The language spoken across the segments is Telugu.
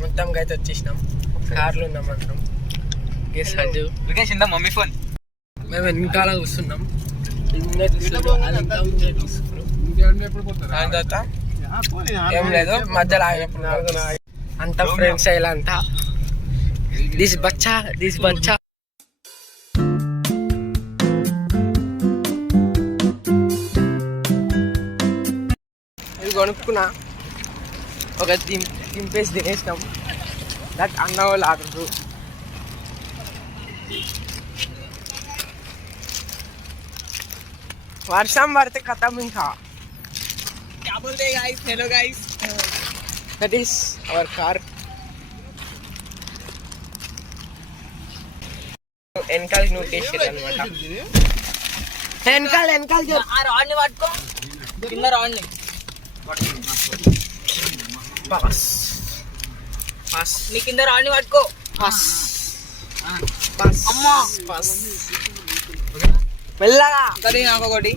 మొత్తం అయితే వచ్చేసినాం, కార్లో ఉన్నాం అందరం. మమ్మీ ఫోన్ మేము వెనకాల కూర్చున్నాం. ఏం లేదు, మధ్యలో ఆగినప్పుడు అంతా ఫ్రెండ్స్ ఇలా అంతా దిస్ బచ్చా ఇది కొనుక్కున్నా, ఒక తింపేసి తినేసినాం. దట్ అన్న వాళ్ళు ఆడరు. వర్షం పడితే కథం ఇంకా. Hello guys, that is our car. వెనకాల నువ్వు చేసేది అనమాట. వెనకాల రాడ్ని పట్టుకో, కింద రాడ్ని నీ కింద రాడ్ని పట్టుకో. మెల్లగా సరే, నాకు ఒకటి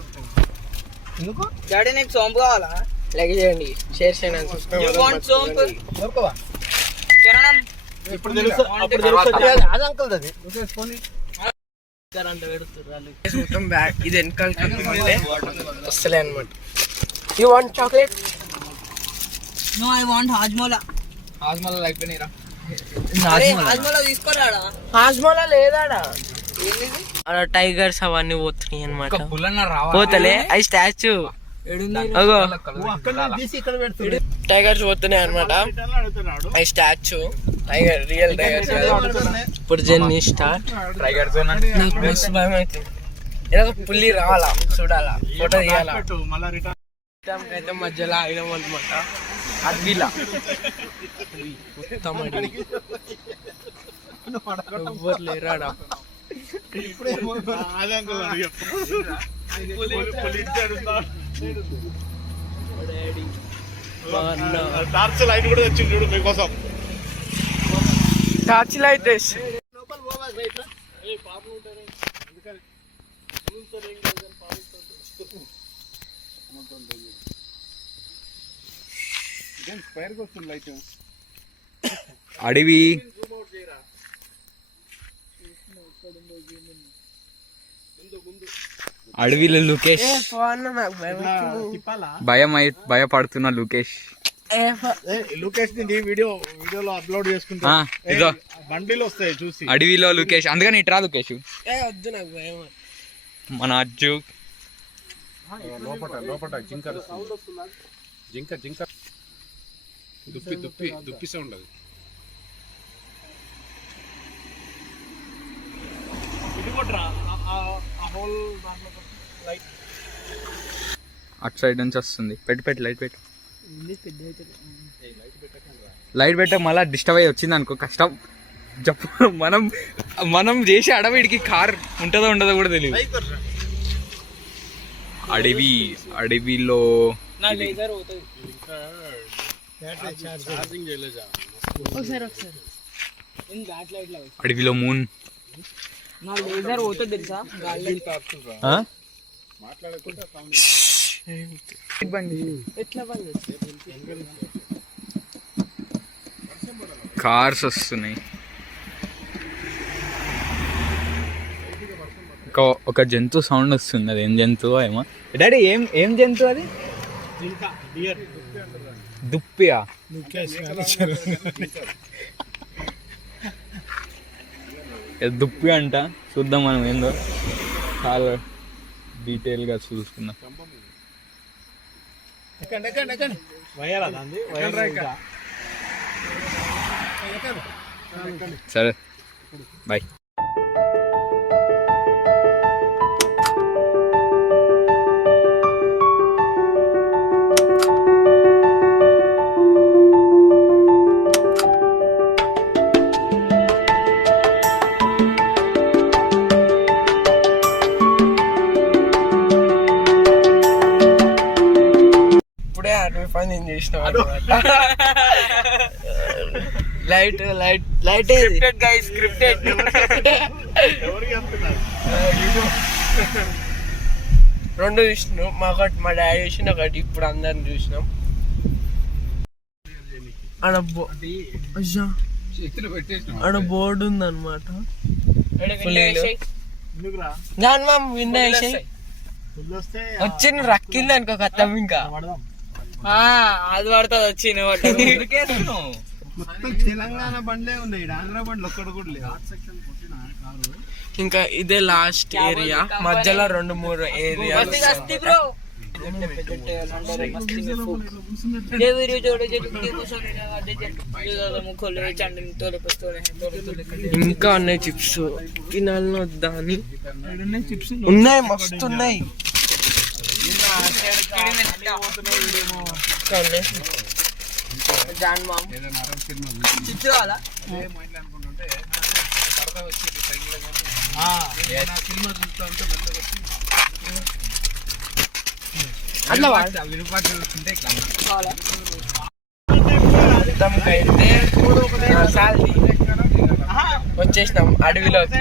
డాడీ, నీకు సోంపు కావాలా? లైక్ చేయండి, షేర్ చేయండి. సోంపు కిరణం ఇప్పుడు తెలుసు. మొత్తం బ్యాగ్ ఇది వెనకాల వస్తలే అనమాట. You want chocolate? No, I want Hajmola. Hajmola అయిపోయినాయిరా. హాజ్మోలా తీసుకోరాడా? హాజ్మోలా లేదాడా? అలా టైగర్స్ అవన్నీ పోతున్నాయి అనమాట. పోతలే అవి స్టాచ్యూ. టైగర్స్ పోతున్నాయి అనమాట. అవి స్టాచ్యూ, టైగర్ రియల్ టైగర్స్. ఇప్పుడు జర్నీ స్టార్ట్. నాకు మస్తు భయం అవుతుంది. ఏదో పుల్లి రావాలా, చూడాలా, ఫోటో తీయాలా. అయితే మధ్యలో ఆగినాం అనమాట. అడవిలా మొత్తం అడవి, ఎవ్వరు లేరాడా. టార్చ్ లైట్ కూడా తెచ్చిండు మీకోసం. టార్చ్ లైట్ అడవి అడవిలో లుకేష్ భయపడుతున్నా. లుకేష్ వీడియోలో అప్లోడ్ చేసుకుంటా. ఇదో బండిలో వస్తాయి చూసి. అడవిలో లుకేష్, అందుకని ఇట్రా లుకేష్. వద్దు నాకు భయం. మన అజ్జు లోపట జింక దుప్పి సౌండ్ అది. అటు సైడ్ నుంచి వస్తుంది. పెట్టు లైట్ పెట్టు. లైట్ పెట్టక మళ్ళీ డిస్టర్బ్ అయ్యి వచ్చింది అనుకో, కష్టం. చెప్పు, మనం చేసే అడవిడికి కార్ ఉంటుందో ఉండదో కూడా తెలియదు. అడవిలో అడవిలో మూన్ కార్స్ వస్తున్నాయి. ఒక జంతువు సౌండ్ వస్తుంది. అది ఏం జంతువు ఏమో డాడీ? ఏం జంతువు అది? దుప్పియా? దుప్పి అంట. చూద్దాం మనం ఏందో, చాలా డీటెయిల్గా చూసుకుందాం. సరే, బాయ్. Light scripted. రెండు చూసినాం. మా డాడీ చూసిన ఒకటి, ఇప్పుడు అందరిని చూసినాం. ఆడ ఆడ బోర్డు ఉందన్నమాట. ఎందుకురా దాని మా విండో వేసి ఫుల్ వస్తే వచ్చి రక్కింది అనుకో కత్తం ఇంకా పడదాం. అది పడుతుంది వచ్చి మొత్తం తెలంగాణ బండ్లే ఉంది, ఈడ ఆంధ్ర బండ్లు ఒక్కడు కూడా లేదు. ఇంకా ఇదే లాస్ట్ ఏరియా, మధ్యలో 2-3 ఏరియా. ఇంకా ఉన్నాయి చిప్స్ తినాలని వద్దా అని. ఉన్నాయి మస్తు ఉన్నాయి. అట్లా వచ్చేసినాం అడవిలోకి.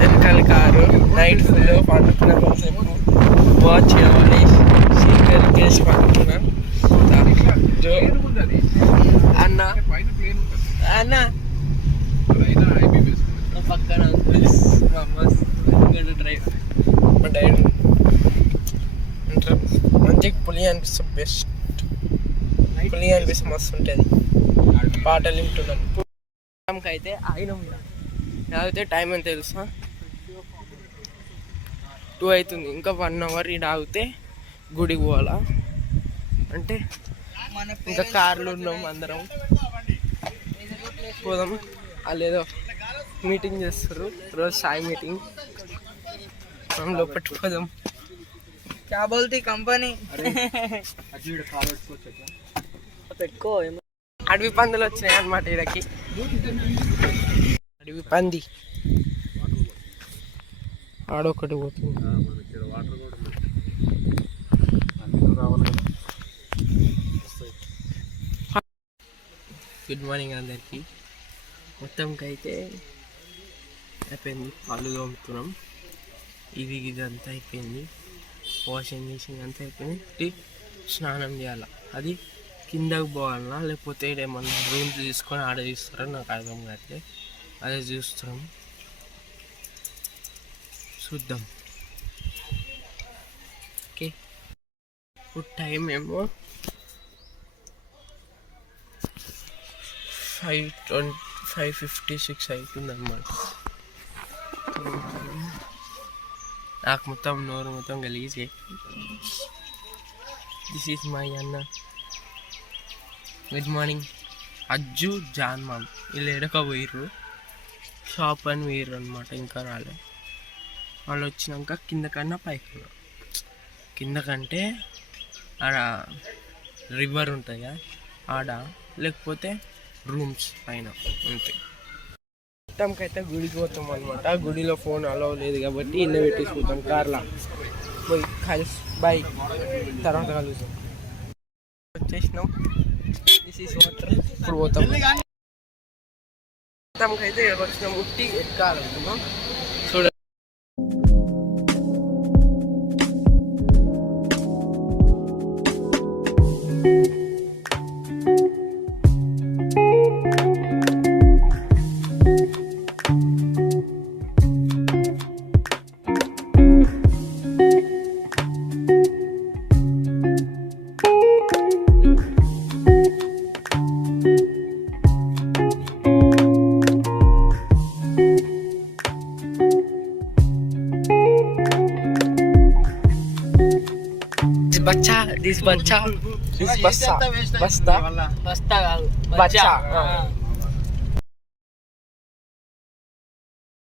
వెనకాల కారు, నైట్ ఫుల్ పండుకున్నా, కొంతసేపు వాచ్ చేయాలి, సీనియర్ కేసి పండుకున్నా. అన్న అన్న పక్కన డ్రైవ్ మా డాడీ మంచిగా పులి అనిపిస్తుంది. బెస్ట్ పులి అనిపిస్తుంది, మస్తు ఉంటుంది. పాటలు వింటున్నాను. అయితే ఆగినాం. ఆగితే టైం ఎంత తెలుసా, 2 అవుతుంది. ఇంకా 1 అవర్ ఈడ ఆగితే గుడికి పోవాలా. అంటే ఇంకా కార్లు ఉన్నాం అందరం, పోదాం. వాళ్ళు ఏదో మీటింగ్ చేస్తారు రోజు, సాయి మీటింగ్. మనం లోపలికి పోదాం. క్యా బోల్తీ కంపెనీ పెట్టుకో. అడవి పందులు వచ్చినాయి అన్నమాట ఈడకి. అడవి పంది ఆడొకటి పోతుంది. గుడ్ మార్నింగ్ అందరికి. మొత్తంకి అయితే అయిపోయింది, పళ్ళు తోముతున్నాం. ఇది అంతా అయిపోయింది, వాషింగ్ మిషన్ అంతా అయిపోయింది. స్నానం చేయాలి. అది కిందకు పోవాలన్నా లేకపోతే ఏమన్నా రూమ్ తీసుకొని ఆడ తీస్తారని నాకు అర్థం కావట్లే. అదే చూస్తున్నాం, చూద్దాం. ఓకే, ఇప్పుడు టైం ఏమో 5:56 అవుతుంది అన్నమాట. నాకు మొత్తం నోరు మొత్తం గలీజ్. దిస్ ఈజ్ మై అన్న. Good morning. అజ్జు, జాన్ మామ్ వీళ్ళు ఎడక పోయిర్రు, షాప్ అని పోయిర్రు అనమాట. ఇంకా రాలే. వాళ్ళు వచ్చినాక కిందకన్నా పైకి, కిందకంటే ఆడ రివర్ ఉంటాయా ఆడ, లేకపోతే రూమ్స్ పైన ఉంటాయి. మొత్తంకైతే గుడికి పోతాం అనమాట. గుడిలో ఫోన్ అలౌ లేదు కాబట్టి ఇల్లు పెట్టేసి పోతాం కార్లా. పోయి కలిసి బాయ్, తర్వాత కలుగుతాం. వచ్చేసినాం. ఇప్పుడు పోతాం. మొత్తంకైతే ఇక్కడికి వచ్చినాం. ఉట్టి ఎక్కాలనుకున్నాం. చూడ బచ్చా కాదు బచ్చా.